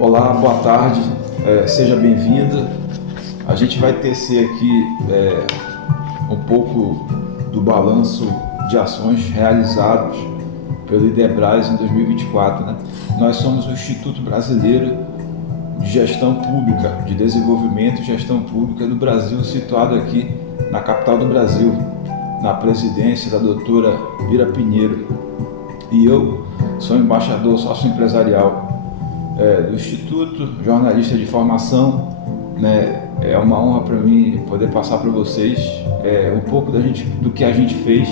Olá, boa tarde, seja bem-vinda. A gente vai tecer aqui um pouco do balanço de ações realizados pelo IDEBRAS em 2024. Né? Nós somos o Instituto Brasileiro de Gestão Pública, de Desenvolvimento e Gestão Pública do Brasil, situado aqui na capital do Brasil, na presidência da doutora Ira Pinheiro. E eu sou embaixador sócio-empresarial do Instituto, jornalista de formação, né? É uma honra para mim poder passar para vocês um pouco do que a gente fez,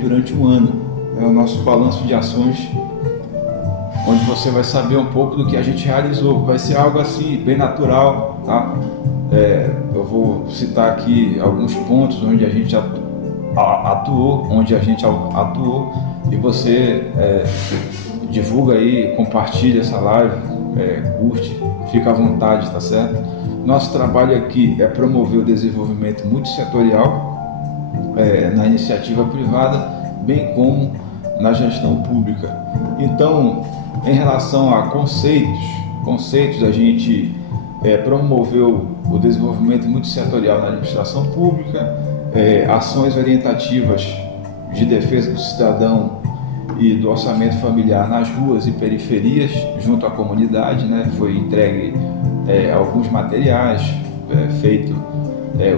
durante um ano. É o nosso balanço de ações, onde você vai saber um pouco do que a gente realizou. Vai ser algo assim, bem natural, tá? Eu vou citar aqui alguns pontos onde a gente atuou, e você divulga aí, compartilha essa live, curte, fica à vontade, tá certo? Nosso trabalho aqui é promover o desenvolvimento multissetorial na iniciativa privada, bem como na gestão pública. Então, em relação a conceitos, a gente promoveu o desenvolvimento multissetorial na administração pública, ações orientativas de defesa do cidadão e do orçamento familiar nas ruas e periferias, junto à comunidade, né? Foi entregue alguns materiais, feito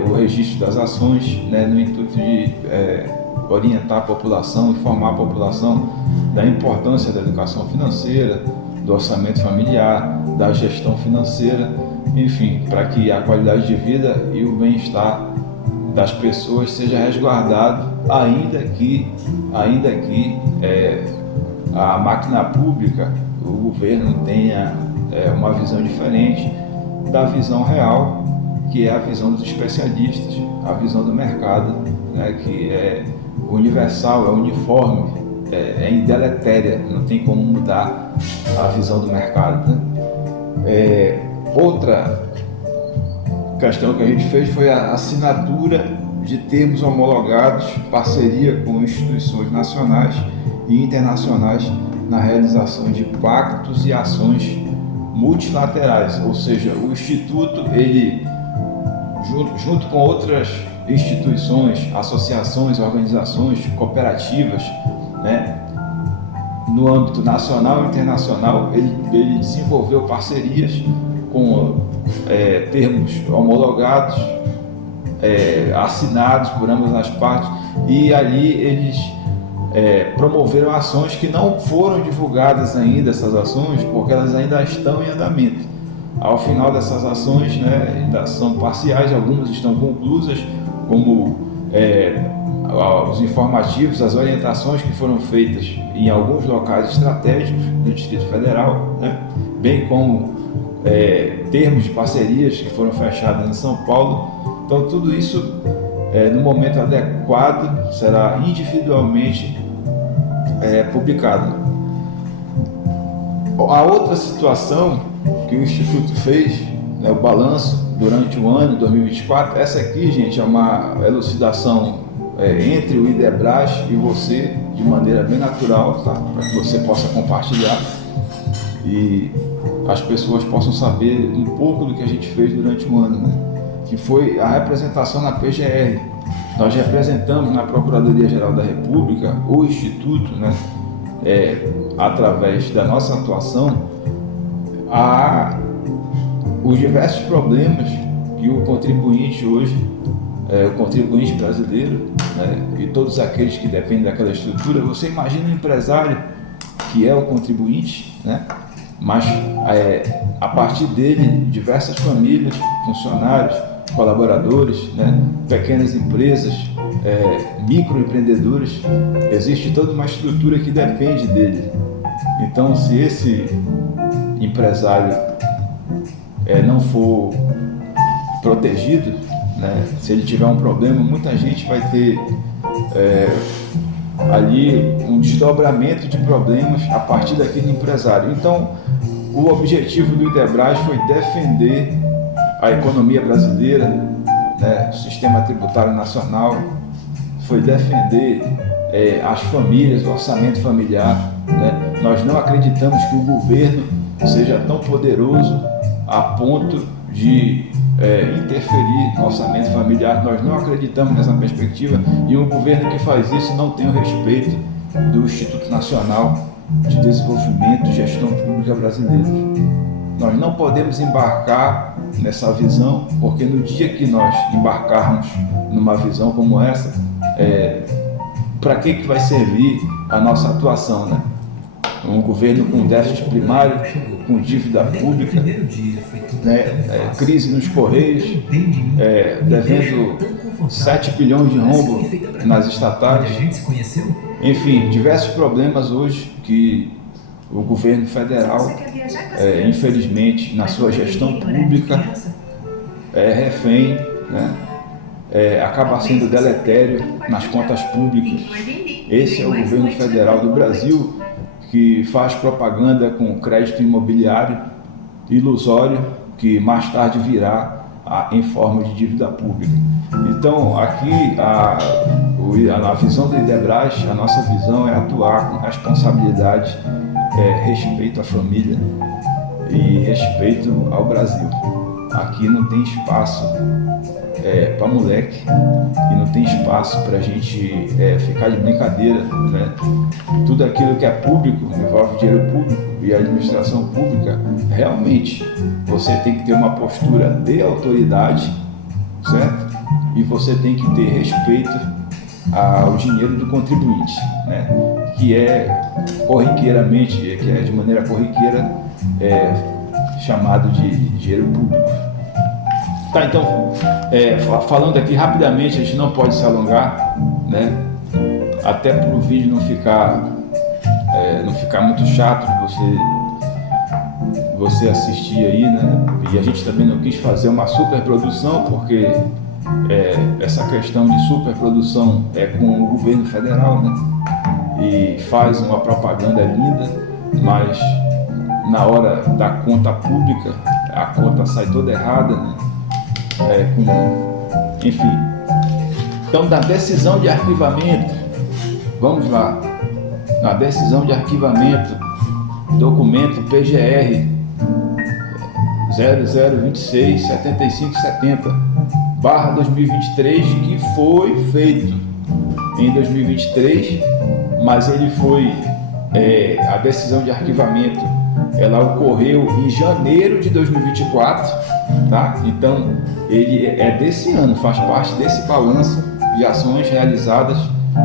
o registro das ações, né? No intuito de orientar a população, informar a população da importância da educação financeira, do orçamento familiar, da gestão financeira, enfim, para que a qualidade de vida e o bem-estar das pessoas seja resguardado, ainda que a máquina pública, o governo tenha uma visão diferente da visão real, que é a visão dos especialistas, a visão do mercado, né, que é universal, é uniforme, é indeletéria, não tem como mudar a visão do mercado, né? Outra questão que a gente fez foi a assinatura de termos homologados, parceria com instituições nacionais e internacionais na realização de pactos e ações multilaterais, ou seja, o Instituto, ele, junto com outras instituições, associações, organizações, cooperativas, né, no âmbito nacional e internacional, ele desenvolveu parcerias com termos homologados, assinados por ambas as partes, e ali eles promoveram ações que não foram divulgadas ainda, essas ações, porque elas ainda estão em andamento. Ao final dessas ações, né, ainda são parciais, algumas estão conclusas, como os informativos, as orientações que foram feitas em alguns locais estratégicos do Distrito Federal, né, bem como termos de parcerias que foram fechados em São Paulo. Então, tudo isso, no momento adequado, será individualmente publicado. A outra situação que o Instituto fez, né, o balanço durante o ano 2024, essa aqui, gente, é uma elucidação entre o IDEBRAS e você, de maneira bem natural, tá? Para que você possa compartilhar e as pessoas possam saber um pouco do que a gente fez durante o ano, né? Que foi a representação na PGR. Nós representamos na Procuradoria-Geral da República o Instituto, né, através da nossa atuação, os diversos problemas que o contribuinte hoje, o contribuinte brasileiro, né, e todos aqueles que dependem daquela estrutura. Você imagina um empresário que é o contribuinte, né, mas a partir dele, diversas famílias, funcionários, colaboradores, né, pequenas empresas, microempreendedores, existe toda uma estrutura que depende dele. Então, se esse empresário não for protegido, né, se ele tiver um problema, muita gente vai ter ali um desdobramento de problemas a partir daquele empresário. Então, o objetivo do IDEBRAS foi defender a economia brasileira, né, o sistema tributário nacional, foi defender as famílias, o orçamento familiar, né, Nós não acreditamos que o governo seja tão poderoso a ponto de interferir no orçamento familiar. Nós não acreditamos nessa perspectiva, e um governo que faz isso não tem o respeito do Instituto Nacional de Desenvolvimento e Gestão Pública Brasileiro. Nós não podemos embarcar nessa visão, porque no dia que nós embarcarmos numa visão como essa, para que vai servir a nossa atuação, né? Um governo com déficit primário, com dívida pública, crise nos Correios, devendo 7 bilhões de rombo nas estatais. Enfim, diversos problemas hoje que o governo federal, infelizmente, na sua gestão pública, é refém, né? Acaba sendo deletério nas contas públicas. Esse é o governo federal do Brasil, que faz propaganda com crédito imobiliário ilusório, que mais tarde virá em forma de dívida pública. Então, aqui, na visão do Idebras, a nossa visão é atuar com responsabilidade, respeito à família e respeito ao Brasil. Aqui não tem espaço para moleque, e não tem espaço para a gente ficar de brincadeira, né? Tudo aquilo que é público, envolve dinheiro público e administração pública, realmente você tem que ter uma postura de autoridade, certo? E você tem que ter respeito ao dinheiro do contribuinte, né? Que é corriqueiramente, que é de maneira corriqueira, chamado de dinheiro público. Tá, então, falando aqui rapidamente, a gente não pode se alongar, né? Até para o vídeo não ficar muito chato de você assistir aí, né? E a gente também não quis fazer uma superprodução, porque essa questão de superprodução é com o governo federal, né? E faz uma propaganda linda, mas na hora da conta pública, a conta sai toda errada, né? Enfim, então da decisão de arquivamento, vamos lá, na decisão de arquivamento, documento PGR 00267570/2023, que foi feito em 2023, mas ele foi, a decisão de arquivamento, ela ocorreu em janeiro de 2024, tá? Então, ele é desse ano, faz parte desse balanço de ações realizadas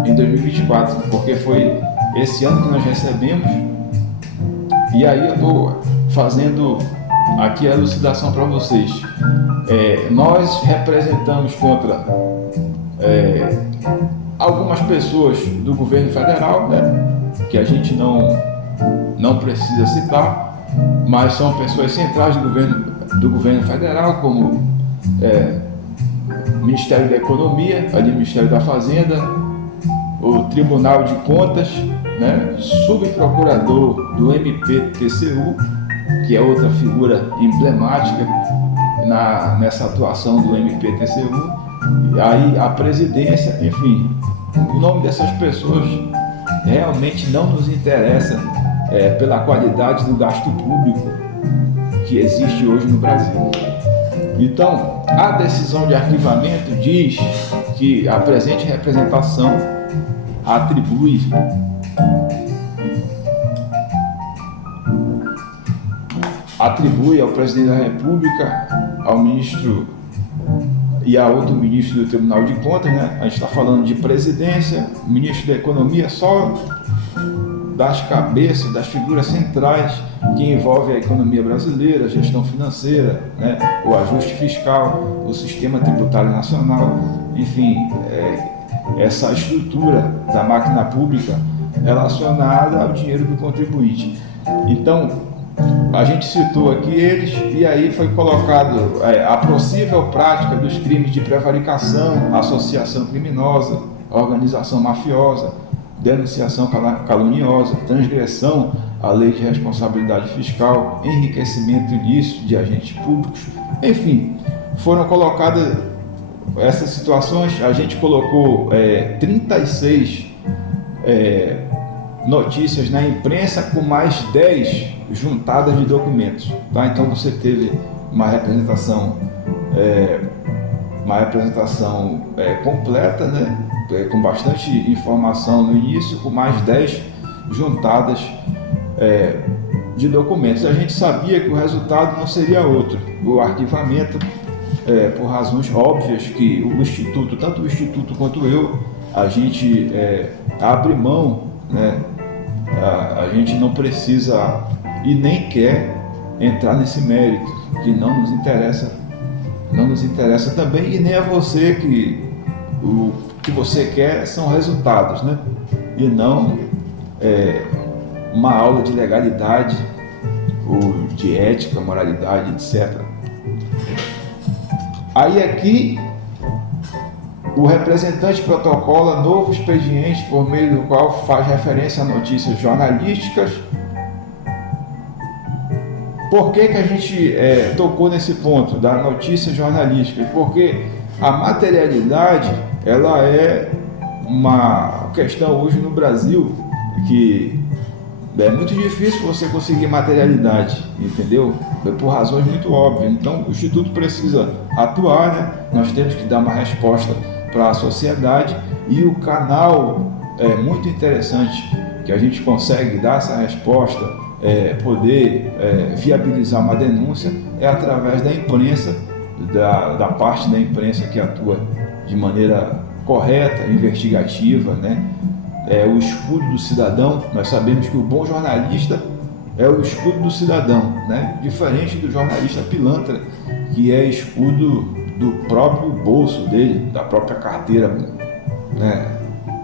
em 2024, porque foi esse ano que nós recebemos. E aí eu estou fazendo aqui a elucidação para vocês. Nós representamos contra algumas pessoas do governo federal, né, que a gente não precisa citar, mas são pessoas centrais do governo federal, como Ministério da Economia, ali Ministério da Fazenda, o Tribunal de Contas, né, subprocurador do MPTCU, que é outra figura emblemática nessa atuação do MPTCU, e aí a presidência, enfim, o nome dessas pessoas realmente não nos interessa pela qualidade do gasto público que existe hoje no Brasil. Então, a decisão de arquivamento diz que a presente representação atribui ao presidente da República, ao ministro e a outro ministro do Tribunal de Contas, né? A gente está falando de presidência, ministro da Economia, só das cabeças, das figuras centrais que envolvem a economia brasileira, a gestão financeira, né? O ajuste fiscal, o sistema tributário nacional, enfim, essa estrutura da máquina pública relacionada ao dinheiro do contribuinte. Então, a gente citou aqui eles, e aí foi colocado a possível prática dos crimes de prevaricação, associação criminosa, organização mafiosa, denunciação caluniosa, transgressão à lei de responsabilidade fiscal, enriquecimento ilícito de agentes públicos. Enfim, foram colocadas essas situações. A gente colocou 36 notícias na imprensa com mais 10 juntadas de documentos, tá? Então você teve uma representação completa, né? Com bastante informação no início, com mais 10 juntadas de documentos. A gente sabia que o resultado não seria outro, o arquivamento, por razões óbvias que o Instituto, tanto o Instituto quanto eu, a gente abre mão, né? A gente não precisa e nem quer entrar nesse mérito, que não nos interessa também, e nem a você, que o que você quer são resultados, né? E não uma aula de legalidade ou de ética, moralidade, etc. Aí aqui o representante protocola novo expediente por meio do qual faz referência a notícias jornalísticas. Por que a gente tocou nesse ponto da notícia jornalística? Porque a materialidade, ela é uma questão hoje no Brasil que é muito difícil você conseguir materialidade, entendeu? Por razões muito óbvias. Então o Instituto precisa atuar, né? Nós temos que dar uma resposta para a sociedade, e o canal é muito interessante que a gente consegue dar essa resposta, poder viabilizar uma denúncia, através da imprensa, da parte da imprensa que atua de maneira correta, investigativa, né? O escudo do cidadão. Nós sabemos que o bom jornalista é o escudo do cidadão, né? Diferente do jornalista pilantra, que é escudo do próprio bolso dele, da própria carteira, né?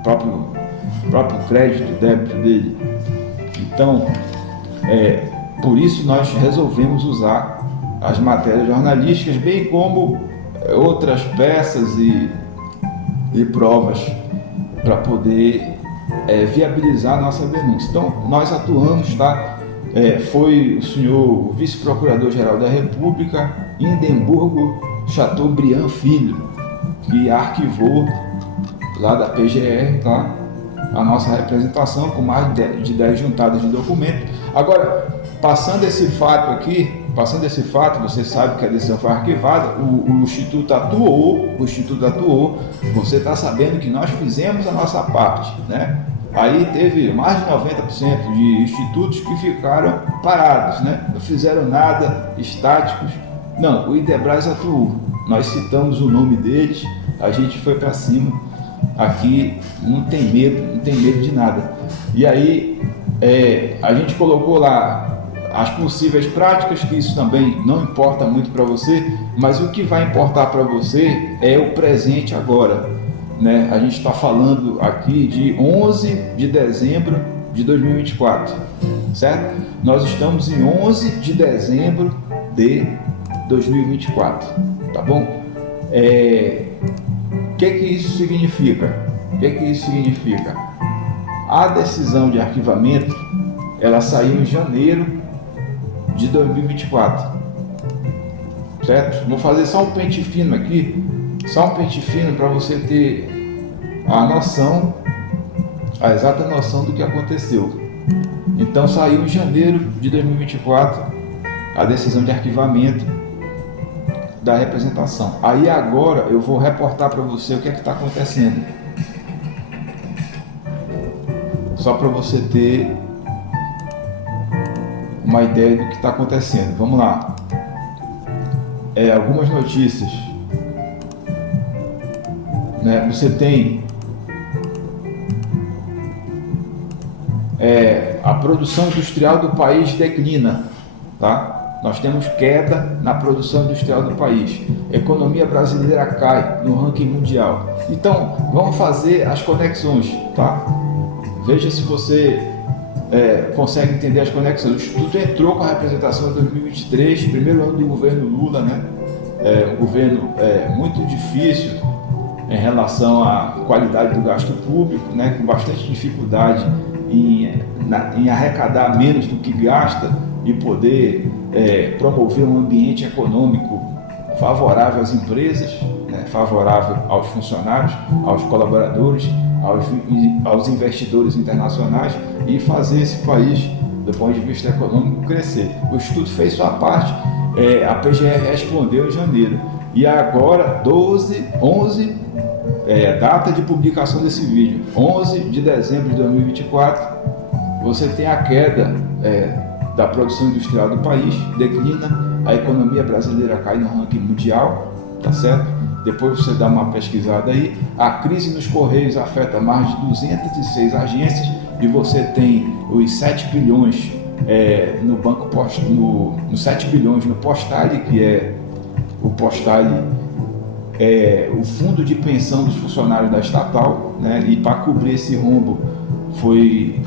próprio crédito, débito dele. Então, por isso nós resolvemos usar as matérias jornalísticas, bem como outras peças e provas, para poder viabilizar a nossa denúncia. Então, nós atuamos, tá? Foi o senhor vice-procurador-geral da República, Indemburgo Chateaubriand Filho, que arquivou lá da PGR, tá? A nossa representação com mais de 10 juntadas de documentos. Agora, passando esse fato, você sabe que a decisão foi arquivada, o Instituto atuou, você está sabendo que nós fizemos a nossa parte, né? Aí teve mais de 90% de institutos que ficaram parados, né? Não fizeram nada, estáticos. Não, o Idebras atuou. Nós citamos o nome deles, a gente foi para cima. Aqui não tem medo de nada. E aí a gente colocou lá as possíveis práticas, que isso também não importa muito para você, mas o que vai importar para você é o presente agora, né? A gente está falando aqui de 11 de dezembro de 2024, certo? Nós estamos em 11 de dezembro de 2024, tá bom? O que isso significa? A decisão de arquivamento, ela saiu em janeiro de 2024, certo? Vou fazer só um pente fino aqui, para você ter a exata noção do que aconteceu. Então saiu em janeiro de 2024 a decisão de arquivamento da representação. Aí agora eu vou reportar para você o que é que está acontecendo, só para você ter uma ideia do que está acontecendo. Vamos lá. Algumas notícias, né? Você tem a produção industrial do país declina, tá? Nós temos queda na produção industrial do país. A economia brasileira cai no ranking mundial. Então, vamos fazer as conexões, tá? Veja se você consegue entender as conexões. O Instituto entrou com a representação em 2023, primeiro ano do governo Lula, né? Um governo muito difícil em relação à qualidade do gasto público, né? Com bastante dificuldade em arrecadar menos do que gasta e poder promover um ambiente econômico favorável às empresas, né? Favorável aos funcionários, aos colaboradores, aos investidores internacionais e fazer esse país, do ponto de vista econômico, crescer. O Instituto fez sua parte, a PGR respondeu em janeiro. E agora, 11, data de publicação desse vídeo, 11 de dezembro de 2024, você tem a queda da produção industrial do país, declina, a economia brasileira cai no ranking mundial, tá certo? Depois você dá uma pesquisada aí, a crise nos Correios afeta mais de 206 agências e você tem os 7 bilhões no Banco no 7 bilhões no Postale, que é o Postale, o fundo de pensão dos funcionários da estatal, né? E para cobrir esse rombo foi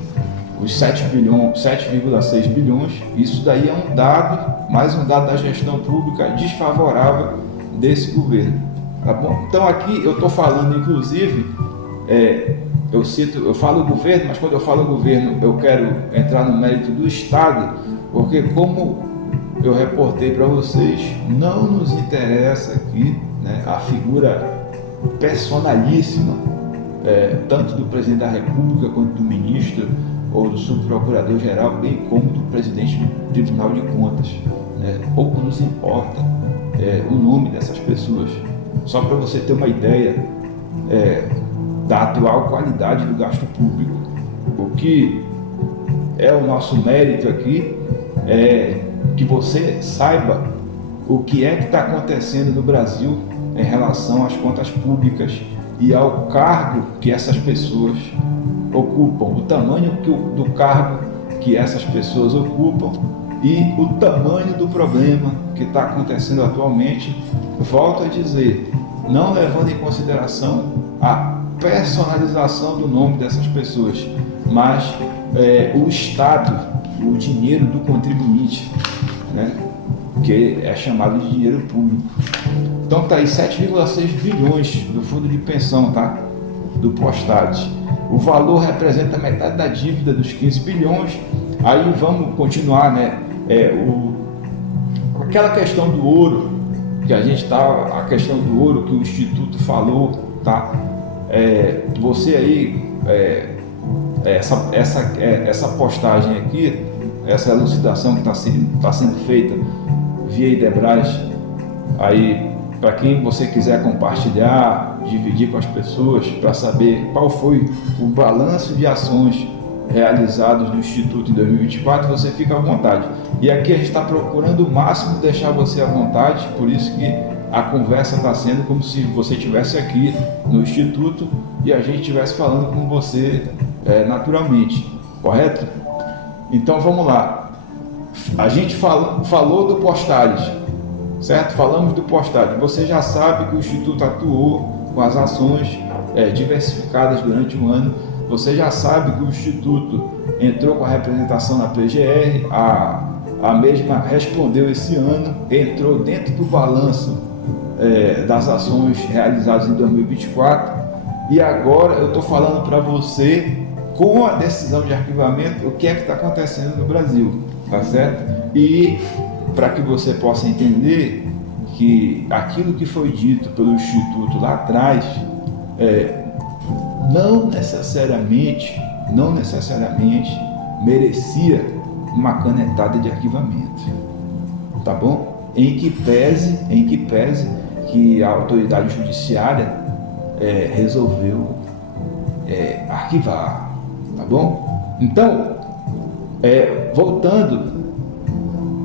os 7,6 bilhões. Isso daí é um dado, mais um dado da gestão pública desfavorável desse governo, tá bom? Então aqui eu estou falando, inclusive, eu falo governo, mas quando eu falo governo eu quero entrar no mérito do Estado, porque como eu reportei para vocês, não nos interessa aqui, né, a figura personalíssima, tanto do presidente da República quanto do ministro ou do subprocurador-geral, bem como do presidente do Tribunal de Contas, né? Pouco nos importa o nome dessas pessoas. Só para você ter uma ideia da atual qualidade do gasto público, o que é o nosso mérito aqui é que você saiba o que é que está acontecendo no Brasil em relação às contas públicas e ao cargo que essas pessoas ocupam, o tamanho do cargo que essas pessoas ocupam e o tamanho do problema que está acontecendo atualmente. Volto a dizer, não levando em consideração a personalização do nome dessas pessoas, mas o Estado, o dinheiro do contribuinte, né, que é chamado de dinheiro público. Então tá aí 7,6 bilhões do fundo de pensão, tá? Do Postales. O valor representa metade da dívida dos 15 bilhões. Aí vamos continuar, né? Aquela questão do ouro, que a questão do ouro que o Instituto falou, tá? Você aí, essa postagem aqui, essa elucidação que está sendo feita via Idebras, aí para quem você quiser compartilhar, dividir com as pessoas para saber qual foi o balanço de ações realizados no Instituto em 2024, você fica à vontade. E aqui a gente está procurando o máximo deixar você à vontade, por isso que a conversa está sendo como se você estivesse aqui no Instituto e a gente estivesse falando com você naturalmente, correto? Então vamos lá. A gente falou do Postales, certo? Falamos do Postales. Você já sabe que o Instituto atuou com as ações diversificadas durante o ano. Você já sabe que o Instituto entrou com a representação na PGR, a mesma respondeu esse ano, entrou dentro do balanço das ações realizadas em 2024 e agora eu estou falando para você, com a decisão de arquivamento, o que é que está acontecendo no Brasil, tá certo? E para que você possa entender que aquilo que foi dito pelo Instituto lá atrás não necessariamente merecia uma canetada de arquivamento, tá bom? Em que pese que a autoridade judiciária resolveu arquivar, tá bom? Então, voltando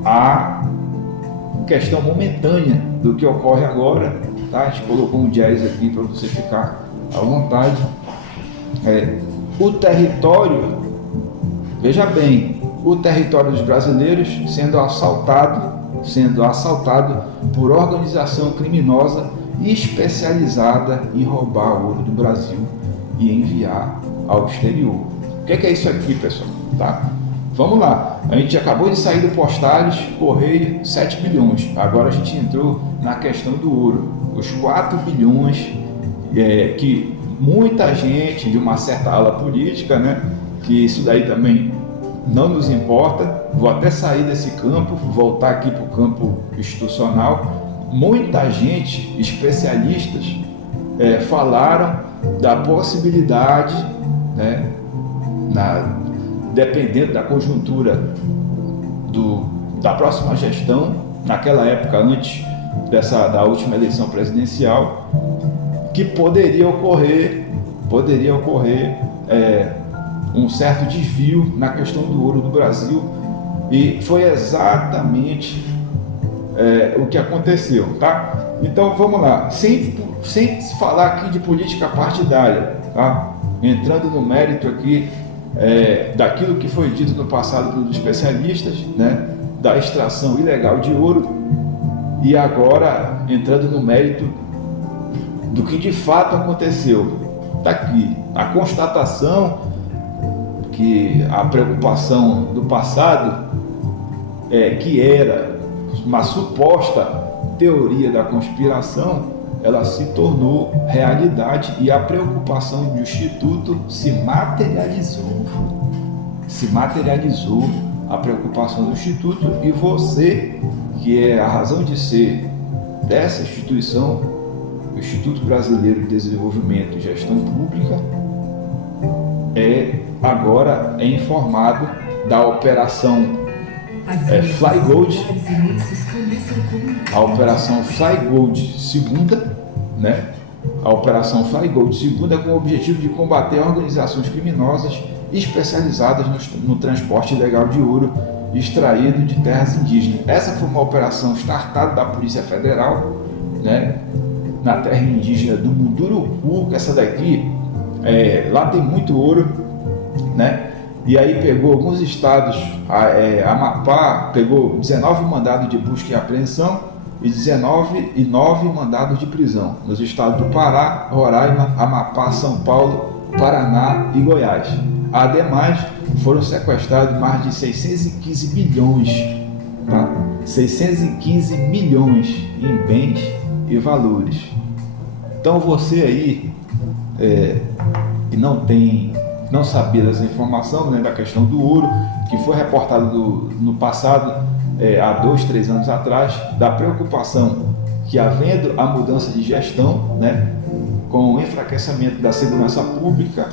à questão momentânea do que ocorre agora, tá? A gente colocou um jazz aqui para você ficar à vontade. O território, veja bem, o território dos brasileiros sendo assaltado por organização criminosa e especializada em roubar ouro do Brasil e enviar ao exterior. O que é isso aqui, pessoal? Tá? Vamos lá, a gente acabou de sair do Postales, Correio, 7 bilhões. Agora a gente entrou na questão do ouro, os 4 bilhões que muita gente de uma certa ala política, né, que isso daí também não nos importa, vou até sair desse campo, voltar aqui para o campo institucional. Muita gente, especialistas, falaram da possibilidade, né, dependendo da conjuntura da próxima gestão, naquela época antes da última eleição presidencial, que poderia ocorrer um certo desvio na questão do ouro do Brasil, e foi exatamente o que aconteceu, tá? Então vamos lá, sem falar aqui de política partidária, tá? Entrando no mérito aqui daquilo que foi dito no passado pelos especialistas, né? Da extração ilegal de ouro, e agora entrando no mérito do que de fato aconteceu. Está aqui a constatação que a preocupação do passado, que era uma suposta teoria da conspiração, ela se tornou realidade, e a preocupação do Instituto se materializou a preocupação do Instituto, e você, que é a razão de ser dessa instituição, o Instituto Brasileiro de Desenvolvimento e Gestão Pública, agora é informado da operação Fly Gold, a operação Fly Gold segunda, né? A operação Fly Gold segunda, com o objetivo de combater organizações criminosas especializadas no transporte ilegal de ouro extraído de terras indígenas. Essa foi uma operação startada da Polícia Federal, né, na terra indígena do Munduruku. Essa daqui, lá tem muito ouro, né? E aí pegou alguns estados, Amapá pegou 19 mandados de busca e apreensão e 9 mandados de prisão nos estados do Pará, Roraima, Amapá, São Paulo, Paraná e Goiás. Ademais, foram sequestrados mais de 615 milhões, tá? 615 milhões em bens e valores. Então você aí que não sabia dessa informação, né, da questão do ouro, que foi reportado no passado, há 2, 3 anos atrás, da preocupação que, havendo a mudança de gestão, né, com o enfraquecimento da segurança pública,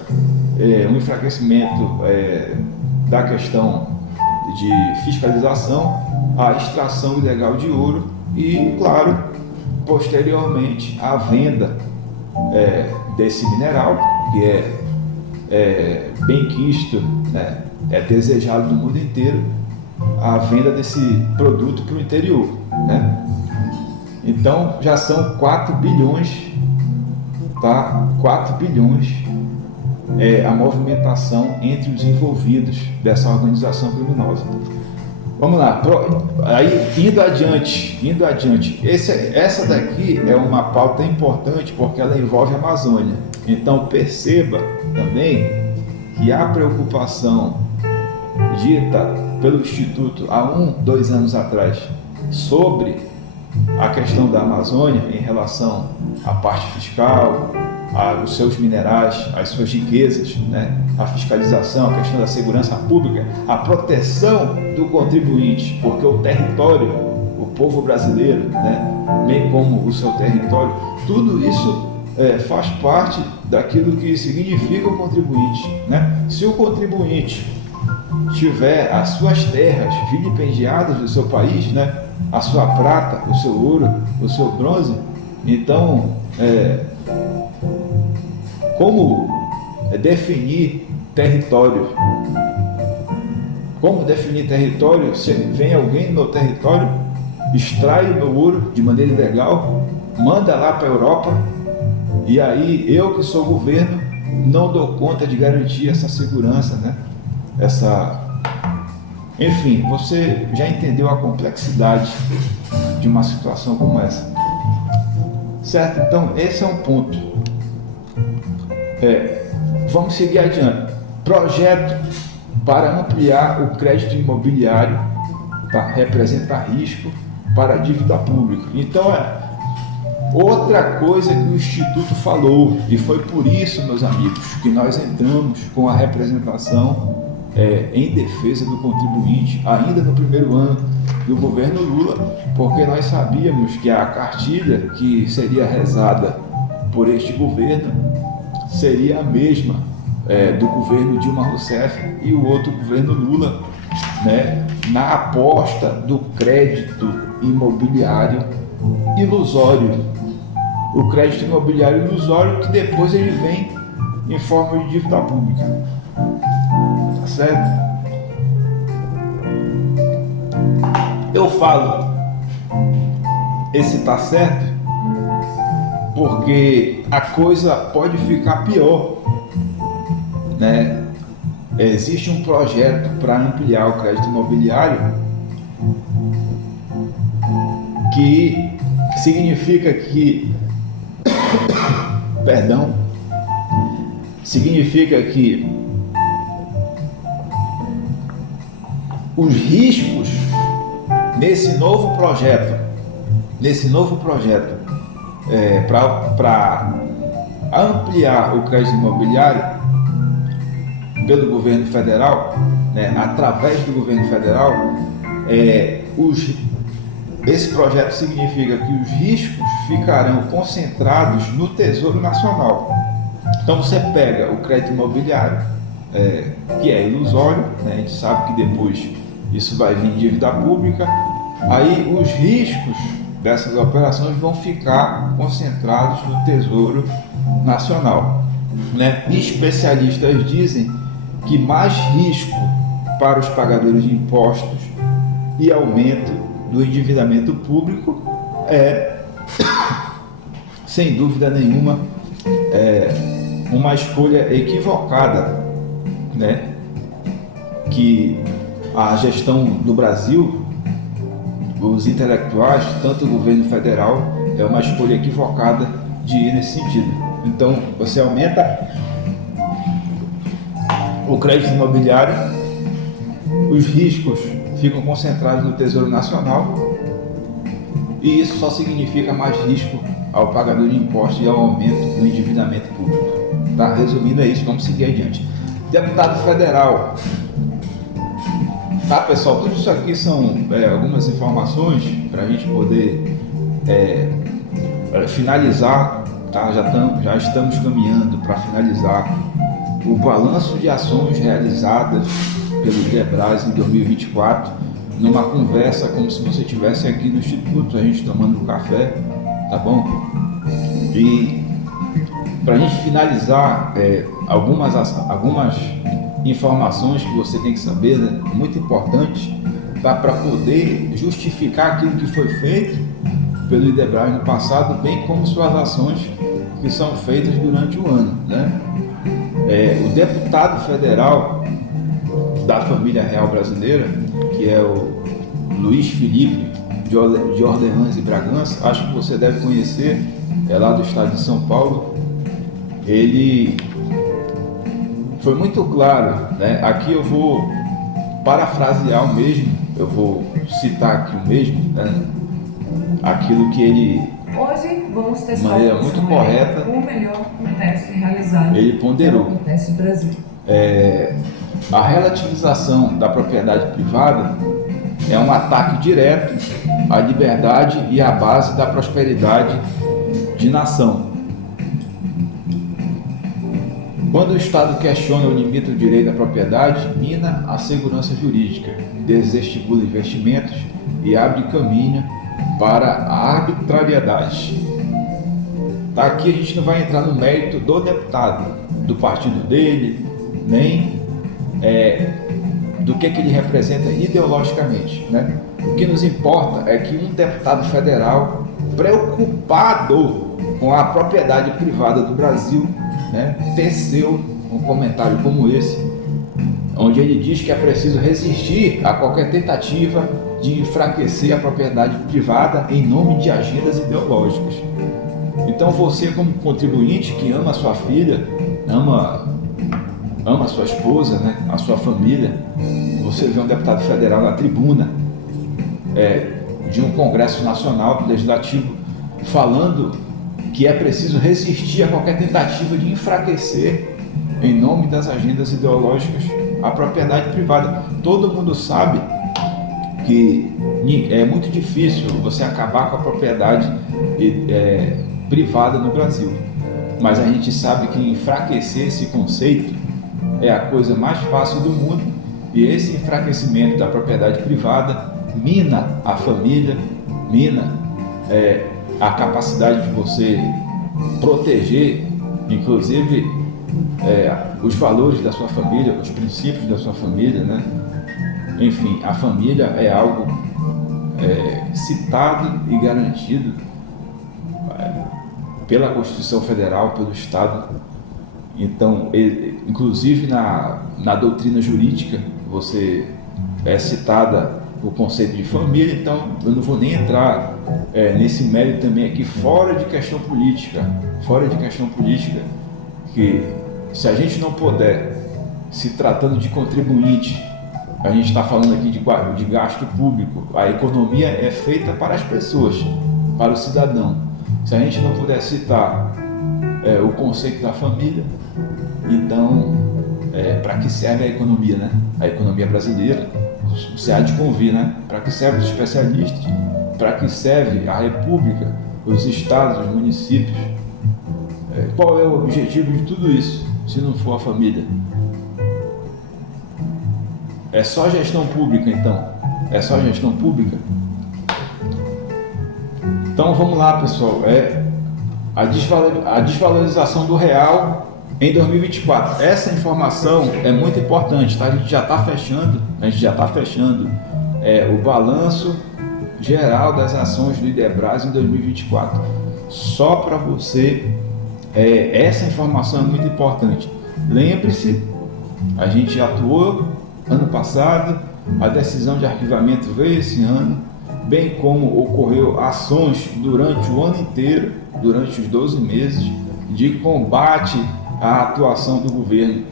um enfraquecimento da questão de fiscalização, a extração ilegal de ouro e, claro, posteriormente, a venda desse mineral, que é bem quisto, né, é desejado no mundo inteiro, a venda desse produto para o interior, né? Então já são 4 bilhões, tá? 4 bilhões a movimentação entre os envolvidos dessa organização criminosa. Vamos lá, aí indo adiante, essa daqui é uma pauta importante porque ela envolve a Amazônia. Então perceba também que a preocupação dita pelo Instituto há 1, 2 anos atrás sobre a questão da Amazônia em relação à parte fiscal, aos seus minerais, às suas riquezas, né? A fiscalização, a questão da segurança pública, a proteção do contribuinte, porque o território, o povo brasileiro, né, bem como o seu território, tudo isso faz parte daquilo que significa o contribuinte, né? Se o contribuinte tiver as suas terras vilipendiadas do seu país, né, a sua prata, o seu ouro, o seu bronze, então como definir território? Como definir território? Se vem alguém no meu território, extrai o meu ouro de maneira ilegal, manda lá para a Europa, e aí eu que sou governo não dou conta de garantir essa segurança, né? Enfim, você já entendeu a complexidade de uma situação como essa, certo? Então esse é um ponto. Vamos seguir adiante. Projeto para ampliar o crédito imobiliário, tá? Representa risco para a dívida pública. Então outra coisa que o Instituto falou, e foi por isso, meus amigos, que nós entramos com a representação em defesa do contribuinte ainda no primeiro ano do governo Lula, porque nós sabíamos que a cartilha que seria rezada por este governo, seria a mesma do governo Dilma Rousseff e o outro governo Lula, né, na aposta do crédito imobiliário ilusório. O crédito imobiliário ilusório que depois ele vem em forma de dívida pública. Tá certo? Eu falo esse tá certo porque a coisa pode ficar pior, né? Existe um projeto para ampliar o crédito imobiliário que significa que significa que os riscos nesse novo projeto para ampliar o crédito imobiliário pelo governo federal, né, através do governo federal, esse projeto significa que os riscos ficarão concentrados no Tesouro Nacional. Então você pega o crédito imobiliário, que é ilusório, né, a gente sabe que depois isso vai vir em dívida pública, aí os riscos dessas operações vão ficar concentrados no Tesouro Nacional, né? Especialistas dizem que mais risco para os pagadores de impostos e aumento do endividamento público sem dúvida nenhuma, uma escolha equivocada, né? Que a gestão do Brasil, os intelectuais, tanto o governo federal, é uma escolha equivocada de ir nesse sentido. Então, você aumenta o crédito imobiliário, os riscos ficam concentrados no Tesouro Nacional e isso só significa mais risco ao pagador de impostos e ao aumento do endividamento público. Tá? Resumindo, é isso, vamos seguir adiante. Deputado federal. Tá, pessoal, tudo isso aqui são algumas informações para a gente poder finalizar, tá? Já estamos caminhando para finalizar o balanço de ações realizadas pelo IDEBRAS em 2024, numa conversa como se você estivesse aqui no Instituto, a gente tomando um café, tá bom? E para a gente finalizar, algumas informações que você tem que saber, né, muito importantes, tá, para poder justificar aquilo que foi feito pelo IDEBRAS no passado, bem como suas ações que são feitas durante o ano, né? O deputado federal da família real brasileira, que é o Luiz Felipe de Orleans e Bragança, acho que você deve conhecer, é lá do estado de São Paulo. Ele foi muito claro, né? Aqui eu vou parafrasear o mesmo, eu vou citar aqui o mesmo, né? Aquilo que ele, hoje vamos testar de maneira muito correta, o melhor teste realizado, ele ponderou. no teste Brasil. A relativização da propriedade privada é um ataque direto à liberdade e à base da prosperidade de nação. Quando o Estado questiona ou limita o direito à propriedade, mina a segurança jurídica, desestimula investimentos e abre caminho para a arbitrariedade. Tá, aqui a gente não vai entrar no mérito do deputado, do partido dele, nem do que ele representa ideologicamente, né? O que nos importa é que um deputado federal preocupado com a propriedade privada do Brasil, né, teceu um comentário como esse, onde ele diz que é preciso resistir a qualquer tentativa de enfraquecer a propriedade privada em nome de agendas ideológicas. Então você, como contribuinte que ama a sua filha, ama a sua esposa, né, a sua família, você vê um deputado federal na tribuna de um Congresso Nacional Legislativo falando que é preciso resistir a qualquer tentativa de enfraquecer, em nome das agendas ideológicas, a propriedade privada. Todo mundo sabe que é muito difícil você acabar com a propriedade privada no Brasil. mas a gente sabe que enfraquecer esse conceito é a coisa mais fácil do mundo, e esse enfraquecimento da propriedade privada mina a família, mina a capacidade de você proteger, inclusive, os valores da sua família, os princípios da sua família, né? Enfim, a família é algo citado e garantido pela Constituição Federal, pelo Estado. Então, inclusive na doutrina jurídica, você é citada o conceito de família. Então eu não vou nem entrar nesse mérito também aqui, fora de questão política, que se a gente não puder, se tratando de contribuinte, a gente está falando aqui de gasto público, a economia é feita para as pessoas, para o cidadão. Se a gente não puder citar o conceito da família, então para que serve a economia, né? A economia brasileira, você há de convir, né? Para que serve os especialistas? Para que serve a República, os estados, os municípios? Qual é o objetivo de tudo isso, se não for a família? É só gestão pública, então? É só gestão pública? Então vamos lá, pessoal. A desvalorização do real em 2024. Essa informação é muito importante, tá? A gente já está fechando o balanço geral das ações do Idebras em 2024. Só para você, essa informação é muito importante. Lembre-se, a gente atuou ano passado, a decisão de arquivamento veio esse ano, bem como ocorreu ações durante o ano inteiro, durante os 12 meses, de combate à atuação do governo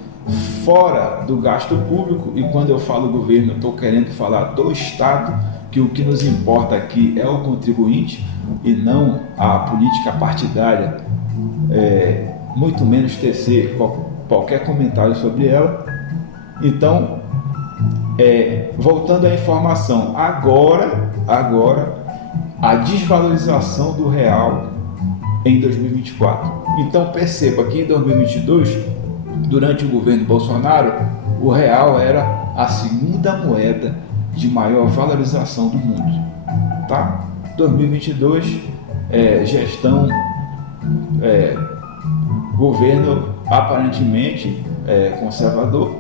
fora do gasto público. E quando eu falo governo, eu estou querendo falar do Estado, que o que nos importa aqui é o contribuinte e não a política partidária, muito menos tecer qualquer comentário sobre ela. Então, voltando à informação, agora a desvalorização do real em 2024. Então perceba que em 2022, durante o governo Bolsonaro, o real era a segunda moeda de maior valorização do mundo, tá? 2022, gestão, governo aparentemente conservador,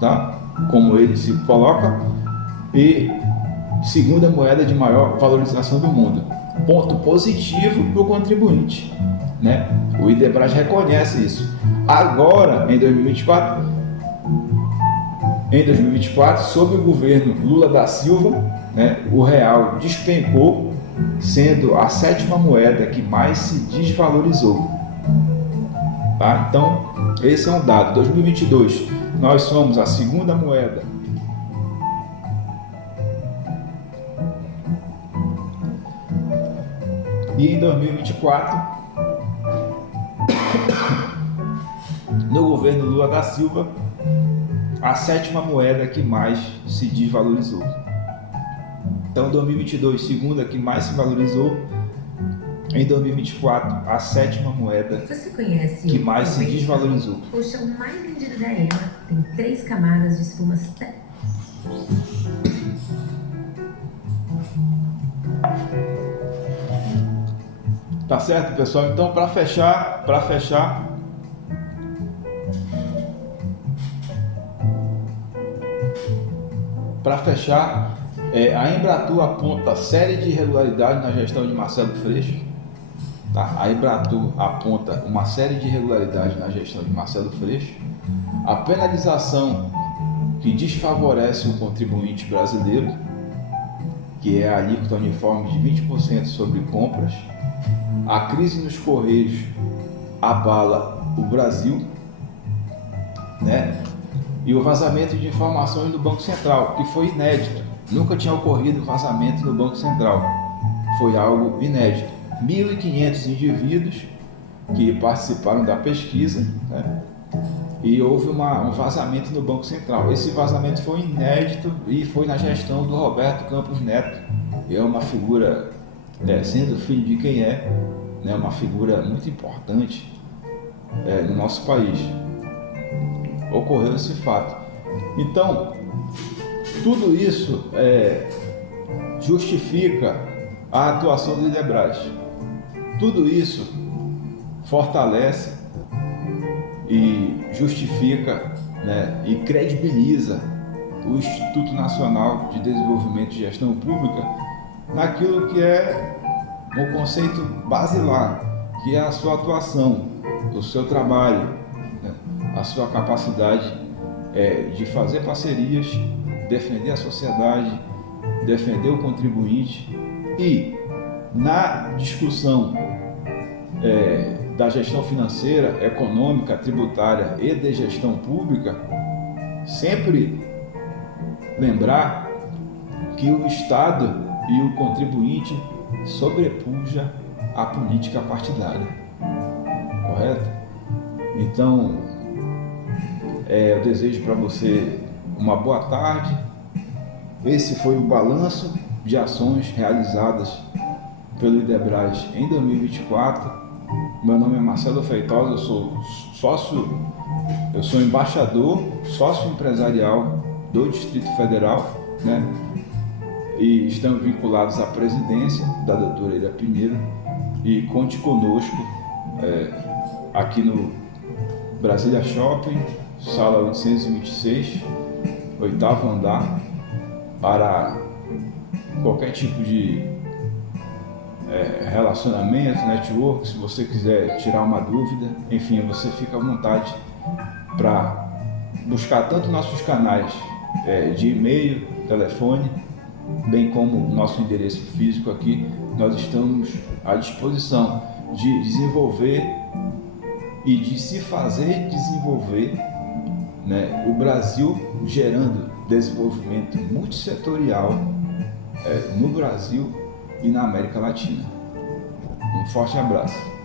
tá? Como ele se coloca, e segunda moeda de maior valorização do mundo. Ponto positivo para o contribuinte, né? O Idebras reconhece isso. Agora, em 2024, sob o governo Lula da Silva, né, o real despencou, sendo a sétima moeda que mais se desvalorizou. Tá? Então, esse é um dado. 2022, nós somos a segunda moeda e em 2024, no governo Lula da Silva, a sétima moeda que mais se desvalorizou. Então, 2022, segunda que mais se valorizou. Em 2024, a sétima moeda que mais se desvalorizou. O chão mais vendido da EMA tem 3 camadas de espumas. Tá certo, pessoal? Então, para fechar, a Embratur aponta série de irregularidades na gestão de Marcelo Freixo. Tá? A Embratur aponta uma série de irregularidades na gestão de Marcelo Freixo. A penalização que desfavorece o contribuinte brasileiro, que é a alíquota uniforme de 20% sobre compras. A crise nos Correios abala o Brasil, né? E o vazamento de informações do Banco Central, que foi inédito. Nunca tinha ocorrido vazamento no Banco Central. Foi algo inédito. 1.500 indivíduos que participaram da pesquisa, né? E houve um vazamento no Banco Central. Esse vazamento foi inédito e foi na gestão do Roberto Campos Neto. É uma figura, sendo filho de quem é, né? Uma figura muito importante no nosso país. Ocorreu esse fato. Então, tudo isso justifica a atuação do Idebras. Tudo isso fortalece e justifica, né, e credibiliza o Instituto Nacional de Desenvolvimento e Gestão Pública naquilo que é um conceito basilar, que é a sua atuação, o seu trabalho, né, a sua capacidade de fazer parcerias, defender a sociedade, defender o contribuinte e, na discussão da gestão financeira, econômica, tributária e de gestão pública, sempre lembrar que o Estado e o contribuinte sobrepuja a política partidária, correto? Então, eu desejo para você uma boa tarde. Esse foi o balanço de ações realizadas pelo Idebras em 2024. Meu nome é Marcelo Feitosa, eu sou embaixador, sócio empresarial do Distrito Federal, né? E estamos vinculados à presidência da doutora Eira Pinheiro. E conte conosco aqui no Brasília Shopping, sala 826, 8º andar, para qualquer tipo de relacionamento, network. Se você quiser tirar uma dúvida, enfim, você fica à vontade para buscar tanto nossos canais de e-mail, telefone, bem como nosso endereço físico aqui. Nós estamos à disposição de desenvolver e de se fazer desenvolver, né, o Brasil, gerando desenvolvimento multissetorial no Brasil e na América Latina. Um forte abraço.